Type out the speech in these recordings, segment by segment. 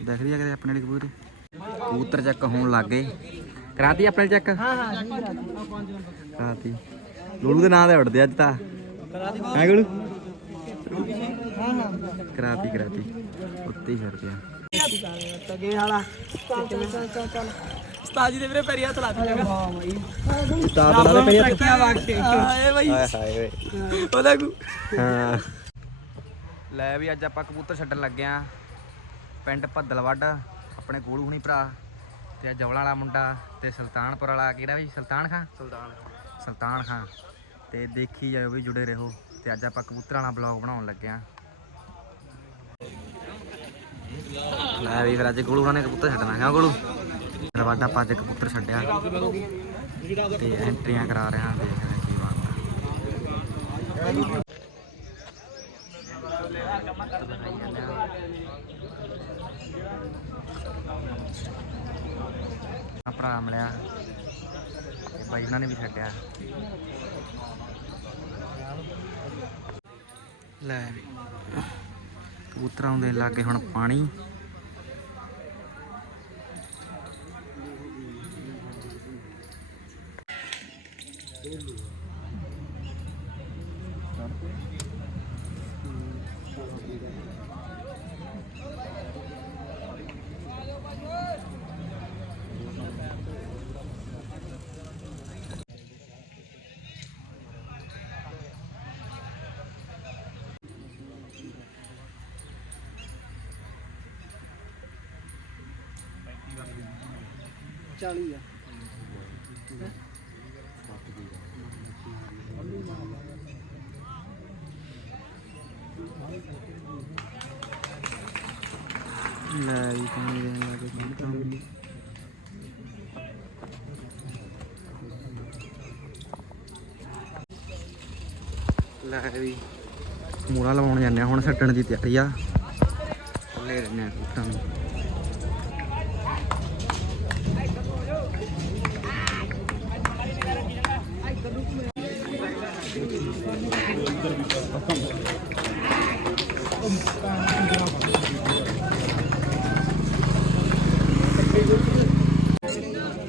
ਦੇਖ ਰਹੀ ਆ ਕਿਤੇ ਆਪਣੇ ਵਾਲੀ ਕਬੂਤਰ। ਕਬੂਤਰ ਚੱਕ ਹੋਣ ਲੱਗ ਗਏ। ਕਰਾਤੀ ਆਪਣੇ ਚੱਕ? ਹਾਂ ਹਾਂ ਕਰਾਤੀ। ਲੋਲੂ ਦੇ ਨਾਂ ਤੇ ਉੱਡਦੇ ਅੱਜ ਤਾਂ। ਹੈ ਗੋਲੂ? ਕਰਾਤੀ ਕਰਾਤੀ। ਉੱਤੇ ਹੀ ਫਿਰਦੇ ਆ। ਤਗੇ ਵਾਲਾ ਚੱਲ ਚੱਲ ਚੱਲ ਚੱਲ ਉਸਤਾਦ ਜੀ ਦੇ ਵੀਰੇ ਪੈਰੀਆ ਚਲਾ ਦਿੱਤਾ ਹਾਂ ਬਈ ਉਸਤਾਦ ਨਾਲ ਦੇ ਕੀ ਵਾਕੇ ਹਾਏ ਬਈ। ਹਾਏ ਹਾਏ ਓਏ ਉਹਦਾ ਕੋ ਹਾਂ। ਲੈ ਵੀ ਅੱਜ ਆਪਾਂ ਕਬੂਤਰ ਛੱਡਣ ਲੱਗੇ ਆ। ਪਿੰਡ ਭੱਦਲਵੱਡ ਆਪਣੇ ਗੋਲੂ ਹੁਣੀ ਭਰਾ ਤੇ ਜਵਲਾਂ ਵਾਲਾ ਮੁੰਡਾ ਤੇ ਸੁਲਤਾਨਪੁਰ ਵਾਲਾ ਕਿਹੜਾ ਵੀ? ਸੁਲਤਾਨ ਖਾਂ? ਸੁਲਤਾਨ। ਸੁਲਤਾਨ ਖਾਂ। ਤੇ ਦੇਖੀ ਜਾਓ ਵੀ ਜੁੜੇ ਰਹੋ ਤੇ ਅੱਜ ਆਪਾਂ ਕਬੂਤਰਾਂ ਵਾਲਾ ਬਲੌਗ ਬਣਾਉਣ ਲੱਗੇ ਆ। ਲੈ ਵੀ ਫਿਰ ਅੱਜ ਗੋਲੂ ਹੁਣਾਂ ਨੇ ਕਬੂਤਰ ਛੱਡਣਾ ਹੈ ਗੋਲੂ? ਦਰਵਾਜ਼ਾ ਆਪਾਂ ਅੱਜ ਕਬੂਤਰ ਛੱਡਿਆ। ਤੇ ਐਂਟਰੀਆਂ ਕਰਾ ਰਹੇ ਹਾਂ ਦੇਖ ਰਹੇ ਹਾਂ ਕੀ ਬਣਦਾ। ਭਰਾ ਮਿਲਿਆ ਤੇ ਬਾਈ ਉਹਨਾਂ ਨੇ ਵੀ ਛੱਡਿਆ। ਲੈ ਵੀ। ਕਬੂਤਰਾਂ ਨੂੰ ਦੇਣ ਲੱਗ ਗਏ ਹੁਣ ਪਾਣੀ। ਚਾਲੀ ਆ। ਲੈ ਵੀ ਪਾਣੀ ਦੇਣ ਲੱਗ ਗਏ ਲੈ ਵੀ ਮੂਰਾ ਲਵਾਉਣ ਜਾਂਦੇ ਆ, ਹੁਣ ਛੱਡਣ ਦੀ ਤਿਆਰੀ ਆ। ਲੈ ਰਹੇ ਨੇ ਕਬੂਤਰਾਂ ਨੂੰ।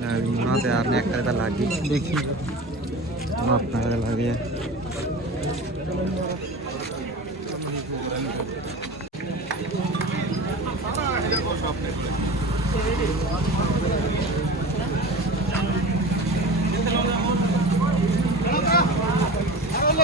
ਲੈ ਵੀ ਮੂਰਾ ਤਿਆਰ ਨੇ, ਇੱਕ ਤਾਂ ਲੱਗ ਗਈ। ਦੇਖੀ ਹੁਣ ਆਪਣਾ ਇਹਦੇ ਲੱਗ ਗਿਆ।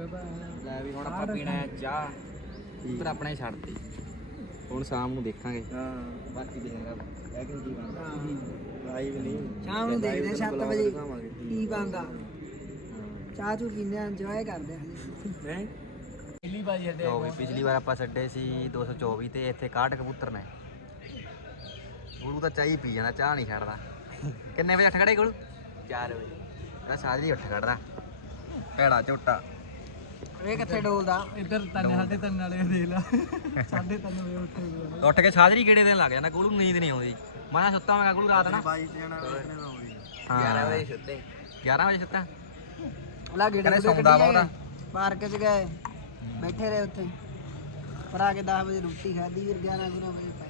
ਲੈ ਵੀ ਹੁਣ ਆਪਾਂ ਪੀਣਾ ਹੈ ਚਾਹ। ਉੱਧਰ ਆਪਣਾ ਹੀ ਛੱਡਤੀ। ਹੁਣ ਸ਼ਾਮ ਨੂੰ ਦੇਖਾਂਗੇ। ਹਾਂ। ਬਾਕੀ ਦੇਖਾਂਗਾ ਇਹ ਕਿ ਕੀ ਬਣਦਾ। ਲਾਈਵ ਨਹੀਂ। ਸ਼ਾਮ ਨੂੰ ਦੇਖਦੇ 7 ਵਜੇ ਕੀ ਬੰਦਾ ਚਾਹ ਚੂ ਪੀਂਦੇ ਆ ਇੰਜੋਏ ਕਰਦੇ ਆ ਨਹੀਂ ਪਹਿਲੀ ਵਾਰੀ ਹੱਡੇ ਲੋ ਵੀ ਪਿਛਲੀ ਵਾਰ ਆਪਾਂ ਛੱਡੇ ਸੀ 224 ਤੇ ਇੱਥੇ 61 ਕਬੂਤਰ ਨੇ। ਗੁਰੂ ਤਾਂ ਚਾਹ ਪੀ ਜਾਂਦਾ ਚਾਹ ਨਹੀਂ ਛੱਡਦਾ। ਕਿੰਨੇ ਵਜੇ ਉੱਠ ਖੜੇ ਗੁਰੂ? 4 ਵਜੇ। ਇਹਦਾ ਸਾਜਰੀ ਉੱਠ ਖੜਦਾ ਭੈੜਾ ਝੋਟਾ। ਵੇ ਕਿੱਥੇ ਡੋਲਦਾ? ਇੱਧਰ ਤੰਨੇ ਸਾਡੇ ਤੰਨ ਵਾਲੇ ਦੇਖ ਲਾ। ਸਾਢੇ ਤਿੰਨ ਵਜੇ ਉੱਠੇ ਹੋਏ ਉੱਠ ਕੇ ਸਾਜਰੀ ਕਿਹੜੇ ਦਿਨ ਲੱਗ ਜਾਂਦਾ? ਨੂੰ ਨੀਂਦ ਨਹੀਂ ਆਉਂਦੀ। ਮੈਂ ਤਾਂ ਸੁੱਤਾ ਮੈਂ ਗੁਰੂ ਰਾਤ ਨਾ। 22 ਜਣਾ ਵੇਖਣੇ ਆਉਂਦੀ ਹਾਂ 11 ਵਜੇ ਸੁੱਤੇ। 11 ਵਜੇ ਸੁੱਤਾ? ਲਾ ਗੇੜੇ ਕਹਿੰਦੇ ਗੁੜੇ ਸੌਂਦਾ। ਪਾਰਕ 'ਚ ਗਏ। ਬੈਠੇ ਰਹੇ ਉੱਥੇ। ਪਰ ਆ ਕੇ 10 ਵਜੇ ਰੋਟੀ ਖਾਧੀ ਫਿਰ 11 ਗੁਣਾ ਵਜੇ ਪਏ।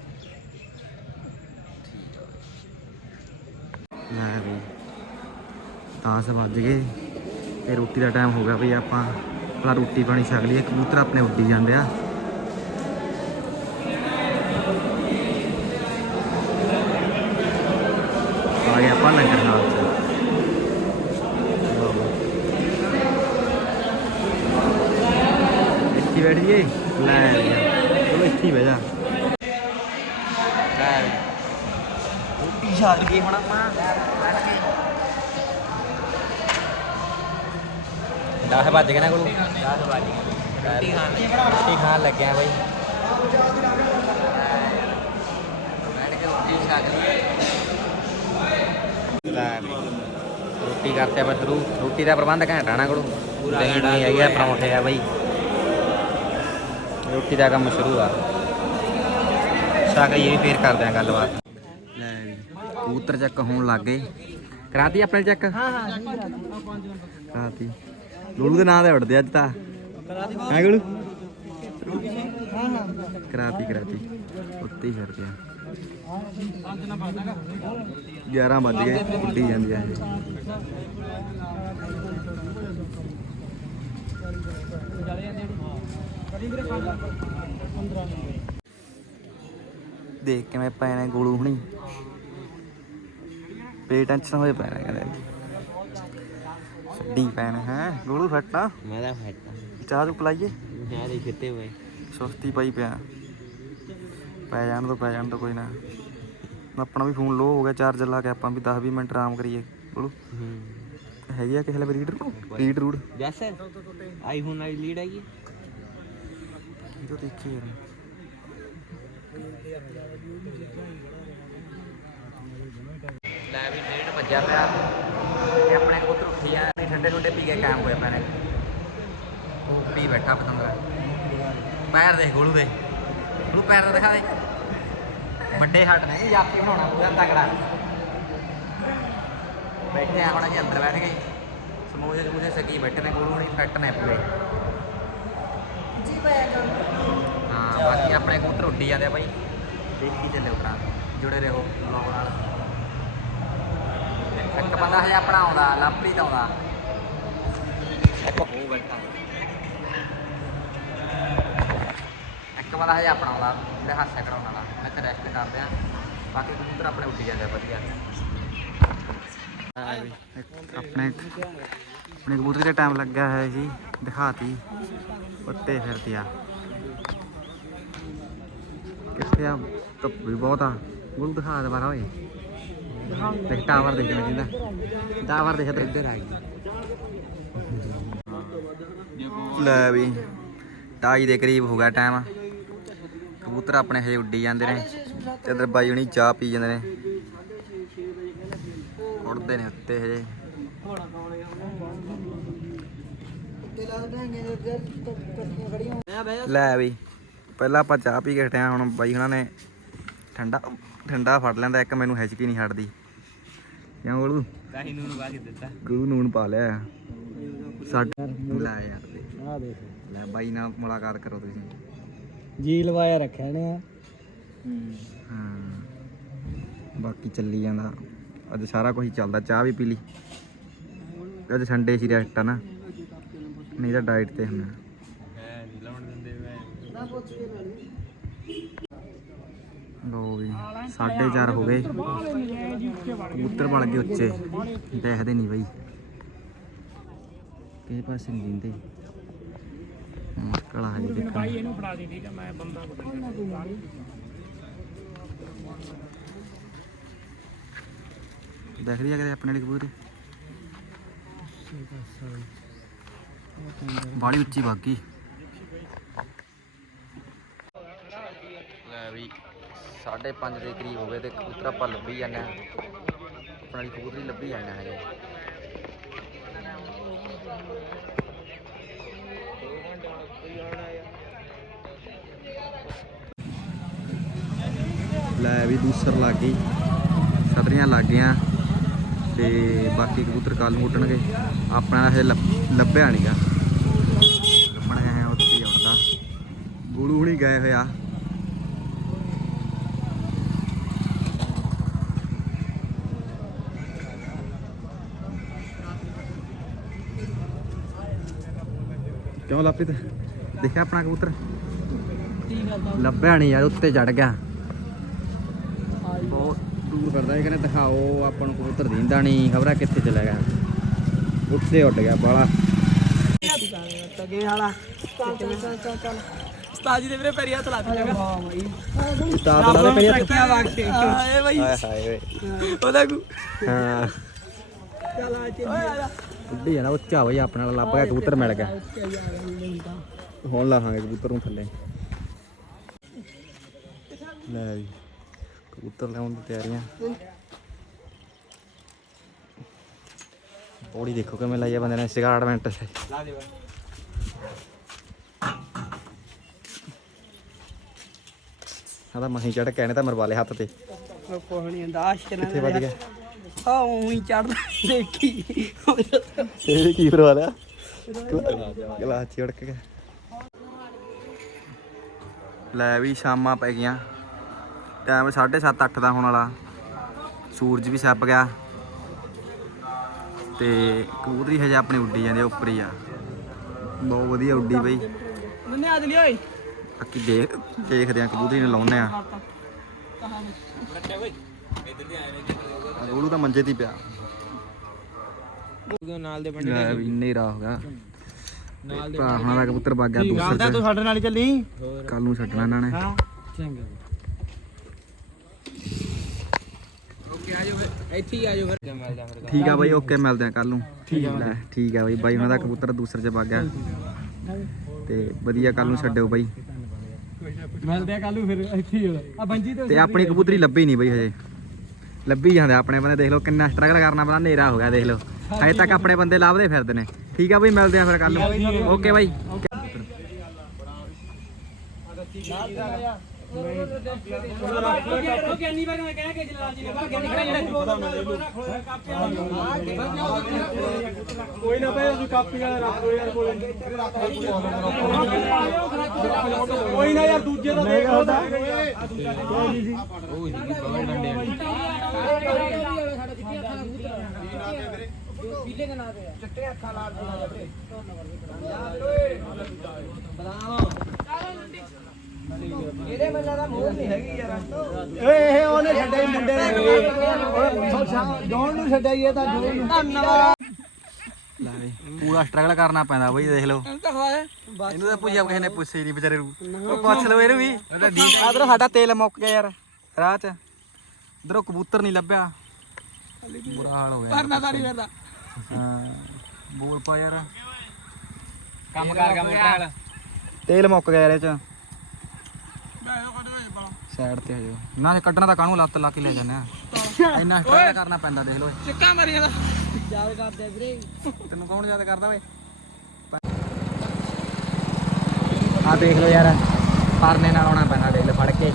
ਲੈ ਵੀ 10 ਵੱਜ ਗਏ। ਤੇ ਰੋਟੀ ਦਾ ਟਾਈਮ ਹੋ ਗਿਆ ਵੀ ਆਪਾਂ। ਪਹਿਲਾਂ ਰੋਟੀ ਪਾਣੀ ਛਕ ਲਈਏ, ਕਬੂਤਰ ਆਪਣੇ ਉੱਡੀ ਜਾਂਦੇ ਆ। ਆ ਗਏ ਆਪਾਂ ਲੰਗਰ ਹਾਲ ਚ ਇੱਥੇ ਹੀ ਬੈਠ ਜੀਏ ਲੈ ਚਲੋ ਇੱਥੇ ਹੀ ਬਹਿ ਜਾ। ਲੈ ਰੋਟੀ ਛਕ ਗਈ ਹੁਣ ਆਪਾਂ। 10 ਵਜ ਗਏ ਨਾ ਕੋਲ ਰੋਟੀ ਖਾਣ ਲੱਗਿਆ ਬਾਈ। ਬੈਠ ਕੇ ਰੋਟੀ ਦਾ ਪ੍ਰਬੰਧ ਘੈਂਟਾ ਨਾ ਕੋਲ ਰੋਟੀ ਦਾ ਕੰਮ ਸ਼ੁਰੂ ਆ। ਸਾਗਾ ਇਹ ਵੀ ਫੇਰ ਕਰਦੇ ਆ ਗੱਲਬਾਤ। ਲੈ ਚੱਕ ਹੋਣ ਲੱਗੇ ਕਰਾਤੀ ਆਪਣੇ ਚੱਕ? ਹਾਂ ਹਾਂ ਕਰਾਤੀ। ਲੋਲੂ ਦੇ ਨਾਂ ਤੇ ਉੱਡਦੇ ਅੱਜ ਤਾਂ। ਹੈ ਗੋਲੂ? ਹਾਂ ਹਾਂ ਕਰਾਤੀ ਕਰਾਤੀ। ਉੱਤੇ ਹੀ ਫਿਰਦੇ ਆ। 11 ਵੱਜ ਗਏ, ਉੱਡੀ ਜਾਂਦੀ ਆ ਦੇਖ ਕੇ ਮੈਂ ਨੇ ਗੋਲੂ ਹੁਣੀ। ਪੇ ਟੈਨਸ਼ਨ ਹੋਏ ਪਏ ਕਹਿੰਦੇ ਛੱਡੀ ਪੈਣ ਹੈ ਗੋਲੂ ਫੱਟਾ ਮੈਂ ਤਾਂ ਫੈਟਾ ਚਾਹ ਚੁ ਪਲਾਈਏ ਮੈਂ ਦੇ ਕਿਤੇ ਹੋਏ ਸੁਸਤੀ ਪਈ ਪਿਆ ਪੈ ਜਾਣ ਤੋਂ ਪੈ ਜਾਣ ਤੋਂ ਕੋਈ ਨਾ ਆਪਣਾ ਵੀ ਫੋਨ ਲੋ ਹੋ ਗਿਆ ਚਾਰਜਰ ਲਾ ਕੇ ਆਪਾਂ ਵੀ 10 20 ਮਿੰਟ ਆਰਾਮ ਕਰੀਏ ਬੋਲੂ ਹੂੰ ਹੈਗੀ ਆ ਕਿਸੇ ਵੇਲੇ ਰੀਡ ਰੀਡ ਰੂਡ ਜੈਸੇ ਆਈਫੋਨ ਵਾਲੀ ਲੀਡ ਹੈਗੀ ਇਹ ਤਾਂ ਦੇਖੀ ਯਾਰ ਲੈ ਵੀ ਡੇਢ ਵੱਜਿਆ ਪਿਆ। ਤੇ ਆਪਣੇ ਕਬੂਤਰ ਉੱਠੀ ਆ। ਵੀ ਠੰਡੇ ਠੰਡੇ ਪੀ ਕੇ ਕਾਇਮ ਹੋਇਆ ਪੈਣੇ ਉਹ ਪੀ ਬੈਠਾ ਪਤੰਦਰਾ ਪੈਰ ਦੇਖ ਗੋਲੂ ਦੇ। ਗੋਲੂ ਪੈਰ ਤਾਂ ਦਿਖਾ ਦੇ। ਵੱਡੇ ਹੱਟ ਨੇ ਜਾਪੀ ਬਣਾਉਣਾ ਪੂਰਾ ਤਗੜਾ। ਬੈਠੇ ਆ ਹੁਣ ਅਸੀਂ ਅੰਦਰ ਬੈਠ ਗਏ। ਸਮੋਸੇ ਸਮੂਸੇ ਸਕੀ ਬੈਠੇ ਨੇ, ਗੋਲੂ ਹੁਣੀ ਫਿੱਟ ਨੇ ਪੂਰੇ। ਜੀ ਪਾਇਆ ਹਾਂ, ਬਾਕੀ ਆਪਣੇ ਕਬੂਤਰ ਉੱਡੀ ਜਾਂਦੇ ਆ ਬਾਈ। ਦੇਖੀ ਚੱਲੇ ਉਪਰਾਂ ਜੁੜੇ ਰਹੋ ਵਲੌਗ ਨਾਲ। ਇੱਕ ਬੰਦਾ ਹਜੇ ਆਪਣਾ ਆਉਂਦਾ ਲਵਪ੍ਰੀਤ ਆਉਂਦਾ। ਇੱਕ ਹੋ ਹਜੇ ਆਪਣਾ ਆਉਂਦਾ ਜਿਹੜੇ ਹਾਸੇ ਕਰਾਉਣ ਵਾਲਾ। ਮੈਂ ਰੈਸਟ ਕਰਦੇ ਆ ਬਾਕੀ ਕਬੂਤਰ ਆਪਣੇ ਉੱਡੀ ਜਾਂਦੇ ਆ, ਵਧੀਆ। ਆਪਣੇ ਆਪਣੇ ਕਬੂਤਰ ਦਾ ਟਾਈਮ ਲੱਗਿਆ ਹੈ ਜੀ ਦਿਖਾਤੀ। ਉੱਤੇ ਫਿਰਦੀ ਆ। ਕਿੱਥੇ ਆ? ਧੁੱਪ ਵੀ ਬਹੁਤ ਆ। ਗੁਰੂ ਦਿਖਾ ਦੇ ਓਏ। ਦੇਖ ਟਾਵਰ ਦੇਖਣਾ ਜਿੰਦਾ। ਟਾਵਰ ਦੇਖ ਇੱਧਰ ਆ ਲੈ ਵੀ। ਢਾਈ ਦੇ ਕਰੀਬ ਹੋ ਗਿਆ ਟਾਈਮ ਕਬੂਤਰ ਆਪਣੇ ਹਜੇ ਉੱਡੀ ਜਾਂਦੇ ਨੇ। ਤੇ ਇਧਰ ਬਾਈ ਹੁਣੀ ਚਾਹ ਪੀ ਜਾਂਦੇ ਨੇ। ਉੱਡਦੇ ਨੇ ਉੱਤੇ ਹਜੇ। ਲੈ ਵੀ ਪਹਿਲਾਂ ਆਪਾਂ ਚਾਹ ਪੀ ਕੇ ਹਟਿਆ ਹੁਣ ਬਾਈ ਹੁਣਾਂ ਨੇ ਠੰਡਾ ਠੰਡਾ ਫੜ ਲੈਂਦਾ ਇੱਕ ਮੈਨੂੰ ਹਿਚਕੀ ਨਹੀਂ ਛੱਡਦੀ ਕਿਉਂ ਗੋਲੂ ਕਾਹੀ ਨੂੰ ਵਾ ਕੇ ਦਿੱਤਾ। ਗੋਲੂ ਨੂਨ ਪਾ ਲਿਆ। ਸਾਡਾ ਲੈ ਯਾਰ ਦੇ। ਆ ਦੇਖ। ਲੈ ਬਾਈ ਨਾਲ ਮੁਲਾਕਾਤ ਕਰੋ ਤੁਸੀਂ। ਜੀ ਲਵਾਇਆ ਰੱਖਿਆ ਨੇ ਹਾਂ। ਬਾਕੀ ਚੱਲੀ ਜਾਂਦਾ। ਅੱਜ ਸਾਰਾ ਕੁਝ ਚੱਲਦਾ ਚਾਹ ਵੀ ਪੀ ਲਈ। ਅੱਜ ਸੰਡੇ ਸੀ ਰੈਸਟ ਆ ਨਾ। ਨਹੀਂ ਤਾਂ ਡਾਈਟ ਤੇ ਹੁੰਨਾ ਲੋ ਵੀ 4:30 ਹੋ ਗਏ। ਕਬੂਤਰ ਬਣ ਗਏ ਉੱਚੇ। ਦੇਖਦੇ ਨਹੀਂ ਬਈ। ਕਿਸੇ ਪਾਸੇ ਨਹੀਂ ਦਿੰਦੇ। ਮੁਸ਼ਕਲ ਆ ਜੀ ਦੇਖਣਾ। ਇਹਨੂੰ ਫੜਾ ਦੇ ਠੀਕ ਆ ਮੈਂ ਬੰਦਾ ਦੇਖ ਰਹੀ ਆ ਕਿਤੇ ਆਪਣੇ ਵਾਲੀ ਕਬੂਤਰੀ। ਬਾਲੀ ਉੱਚੀ ਬਾਗੀ। ਲੈ ਵੀ 5:30 ਦੇ ਕਰੀਬ ਹੋ ਗਏ ਤੇ ਕਬੂਤਰ ਆਪਾਂ ਲੱਭੀ ਜਾਂਦੇ ਆਪਣੀ ਵਾਲੀ ਕਬੂਤਰੀ ਲੱਭੀ ਜਾਂਦੇ ਆ ਹਜੇ। ਲੈ ਵੀ ਦੂਸਰ ਲੱਗ ਗਈ ਸਤਰੀਆਂ ਲੱਗ ਗਈਆਂ ਤੇ ਬਾਕੀ ਕਬੂਤਰ ਕੱਲ ਨੂੰ ਉੱਡਣਗੇ। ਆਪਣਾ ਲੱਭ- ਲੱਭਿਆ ਨਹੀਂਗਾ ਲੱਭਣ ਆ ਉੱਥੇ ਹੀ ਉੱਡਦਾ ਗੂੜੂ ਹੁਣੀ ਗਏ ਹੋਇਆ ਕਿਉਂ ਲਾਪਿਤ ਦੇਖਿਆ ਆਪਣਾ ਕਬੂਤਰ? ਲੱਭਿਆ ਨਹੀਂ ਯਾਰ ਉੱਤੇ ਚੜ ਗਿਆ। ਬਹੁਤ ਦੂਰ ਕਰਦਾ ਇਹ ਕਹਿੰਦੇ ਦਿਖਾਓ ਆਪਾਂ ਨੂੰ ਕਬੂਤਰ ਦਿੰਦਾ ਨਹੀਂ ਖਬਰਾਂ ਕਿੱਥੇ ਚਲਾ ਗਿਆ। ਉੱਤੇ ਉੱਡ ਗਿਆ ਬਾਲਾ। ਤਗੇ ਵਾਲਾ ਚੱਲ ਚੱਲ ਚੱਲ ਚੱਲ ਚੱਲ ਉਸਤਾਦ ਜੀ ਦੇ ਵੀਰੇ ਪੈਰੀ ਹੱਥ ਲਾ ਦੇ ਜਗਾ ਹਾਂ ਬਈ ਉਸਤਾਦ ਨਾਲ ਦੇ ਪਈ ਕੀ ਵਾਕਤੇ ਆਏ ਬਈ। ਹਾਏ ਹਾਏ ਓਏ। ਉਹਦਾ ਕੋ ਹਾਂ। ਚੱਲ ਆ ਚੱਲ ਉੱਡੀ ਜਾਣਾ ਉੱਚਾ ਬਈ ਆਪਣੇ ਨਾਲ ਲੱਭ ਗਿਆ ਕਬੂਤਰ ਮਿਲ ਗਿਆ। ਹੁਣ ਲਾਹਾਂਗੇ ਕਬੂਤਰ ਨੂੰ ਥੱਲੇ। ਲੈ ਜੀ। ਕਬੂਤਰ ਲਾਉਣ ਦੀ ਤਿਆਰੀਆਂ। ਪੌੜੀ ਦੇਖੋ ਕਿਵੇਂ ਲਾਈ ਆ ਬੰਦੇ ਨੇ ਸਿਗਾਰਡਮੈਂਟ। ਲਾ ਦੇ ਆਦਾ ਮਹੀਂ ਚੜ ਕੇ ਇਹਨੇ ਤਾਂ ਮਰਵਾ ਲਿਆ ਹੱਥ ਤੇ। ਕੋਹ ਨਹੀਂ ਹੁੰਦਾ ਆਸ਼ਕ ਕਿੱਥੇ ਵੱਜ ਗਿਆ? ਆ ਉਹੀ ਚੜਦਾ ਦੇਖੀ। ਇਹ ਕੀ ਮਰਵਾ ਲਿਆ? ਗਲਾਸ ਚ ਉੜਕ ਗਿਆ। ਲੈ ਵੀ ਸ਼ਾਮਾਂ ਪੈ ਗਈਆਂ। ਟਾਈਮ 7:30 8 ਦਾ ਹੋਣ ਵਾਲਾ। ਸੂਰਜ ਵੀ ਛੱਪ ਗਿਆ। ਤੇ ਕਬੂਤਰੀ ਹਜੇ ਆਪਣੀ ਉੱਡੀ ਜਾਂਦੀ ਆ ਉੱਪਰ ਹੀ ਆ। ਬਹੁਤ ਵਧੀਆ ਉੱਡੀ ਬਈ। ਨੰਨੇ ਆ ਜਲੀ ਓਏ। ਬਾਕੀ ਦੇਖ ਦੇਖਦੇ ਆ ਕਬੂਤਰੀ ਨੂੰ ਲਾਉਨੇ ਆ। ਗੋਲੂ ਤਾਂ ਮੰਜੇ ਤੇ ਪਿਆ। ਨਾਲ ਦੇ ਲੈ ਵੀ ਨੇਰਾ ਹੋ ਗਿਆ। ਭਰਾ ਹੁਣਾਂ ਦਾ ਕਬੂਤਰ ਵਗ ਗਿਆ ਦੂਸਰੇ ਤੂੰ। ਸਾਡੇ ਨਾਲ ਹੀ ਚੱਲੀ। ਕੱਲ ਨੂੰ ਛੱਡਣਾ ਇਹਨਾਂ ਨੇ। ਹਾਂ। ਚੰਗਾ ਓਕੇ ਆ ਜਾਓ ਫਿਰ ਇੱਥੇ ਹੀ ਆ ਜਾਓ ਫਿਰ। ਮਿਲਦਾ ਫਿਰ ਠੀਕ ਆ ਬਾਈ ਓਕੇ ਮਿਲਦੇ ਆ ਕੱਲ ਨੂੰ। ਠੀਕ ਆ ਠੀਕ ਆ ਬਾਈ ਬਾਈ ਉਹਨਾਂ ਦਾ ਕਬੂਤਰ ਦੂਸਰੇ ਚ ਵਗ ਗਿਆ। ਤੇ ਵਧੀਆ ਕੱਲ ਨੂੰ ਛੱਡਿਓ ਬਾਈ। ਮਿਲਦੇ ਆ ਕੱਲ ਨੂੰ ਫਿਰ ਇੱਥੇ ਹੀ ਆ। ਬੰਜੀ ਤੇ ਆਪਣੀ ਕਬੂਤਰੀ ਲੱਭੀ ਨਹੀਂ ਬਾਈ ਹਜੇ। ਲੱਭੀ ਜਾਂਦੇ ਆਪਣੇ ਬੰਦੇ ਦੇਖ ਲਓ ਕਿੰਨਾ ਸਟਰਗਲ ਕਰਨਾ ਪੈਂਦਾ ਹਨੇਰਾ ਹੋ ਗਿਆ ਦੇਖ ਲਓ। ਹਜੇ ਤੱਕ ਆਪਣੇ ਬੰਦੇ ਲੱਭਦੇ ਫਿਰਦੇ ਨੇ। ਠੀਕ ਆ ਬਾਈ ਮਿਲਦੇ ਆ ਫਿਰ ਕੱਲ ਨੂੰ। Okay bye. ਕੋਈ ਨਾ ਪਏ ਅਸੀਂ ਕਾਪੀ ਵਾਲੇ ਰੱਖ ਲਓ ਯਾਰ ਕੋਲੇ ਕੋਈ ਨਾ ਯਾਰ ਦੂਜੇ ਦਾ ਦੇਖ ਲਓ ਉਹ ਜੀ ਬਗਲ ਡੰਡੇ ਵਾਲੀ ਓਏ ਇਹ ਉਹਨੇ ਛੱਡਿਆ ਮੁੰਡੇ ਨੇ। ਜੋਨ ਨੂੰ ਛੱਡਿਆ ਇਹ ਤਾਂ ਜੋਨ ਨੂੰ। ਧੰਨਵਾਦ ਲੈ ਬਈ ਪੂਰਾ ਸਟਰਗਲ ਕਰਨਾ ਪੈਂਦਾ ਬਾਈ ਦੇਖ ਲਓ। ਇਹਨੂੰ ਤਾਂ ਪੁੱਛਿਆ ਕਿਸੇ ਨੇ ਪੁੱਛੇ ਨਹੀਂ ਵਿਚਾਰੇ ਨੂੰ। ਉਹ ਪੁੱਛ ਲਓ ਇਹਨੂੰ ਵੀ। ਆਦਰ ਸਾਡਾ ਤੇਲ ਮੁੱਕ ਗਿਆ ਯਾਰ ਰਾਹ 'ਚ। ਇਧਰੋਂ ਕਬੂਤਰ ਨਹੀਂ ਲੱਭਿਆ। ਬੁਰਾ ਹਾਲ ਹੋ ਗਿਆ। ਕਰਨਾ ਤਾਂ ਨਹੀਂ ਫਿਰਦਾ ਹਾਂ ਬੋਲ ਪਾ ਯਾਰ। ਕੰਮ ਕਰ ਗਿਆ ਮੋਟਰ ਤੇਲ ਮੁੱਕ ਗਿਆ ਯਾਰ ਇਹ 'ਚ ਸਾਈਡ ਤੇ ਹਜੋ ਨਾ ਜੇ ਕੱਢਣਾ ਤਾਂ ਕਾਹਨੂੰ ਲੱਤ ਲਾ ਕੇ ਲੈ ਜਾਂਦੇ ਆ? ਇੰਨਾ ਸਟਰਗਲ ਕਰਨਾ ਪੈਂਦਾ ਦੇਖ ਲਓ ਇਹ। ਚੱਕਾ ਮਾਰੀ ਜਾਂਦਾ ਯਾਦ ਕਰਦੇ ਵੀਰੇ। ਤੈਨੂੰ ਕੌਣ ਯਾਦ ਕਰਦਾ ਓਏ? ਆ ਦੇਖ ਲਓ ਯਾਰ ਪਰਨੇ ਨਾਲ ਆਉਣਾ ਪੈਣਾ ਦੇਖ ਲਓ ਫੜ ਕੇ।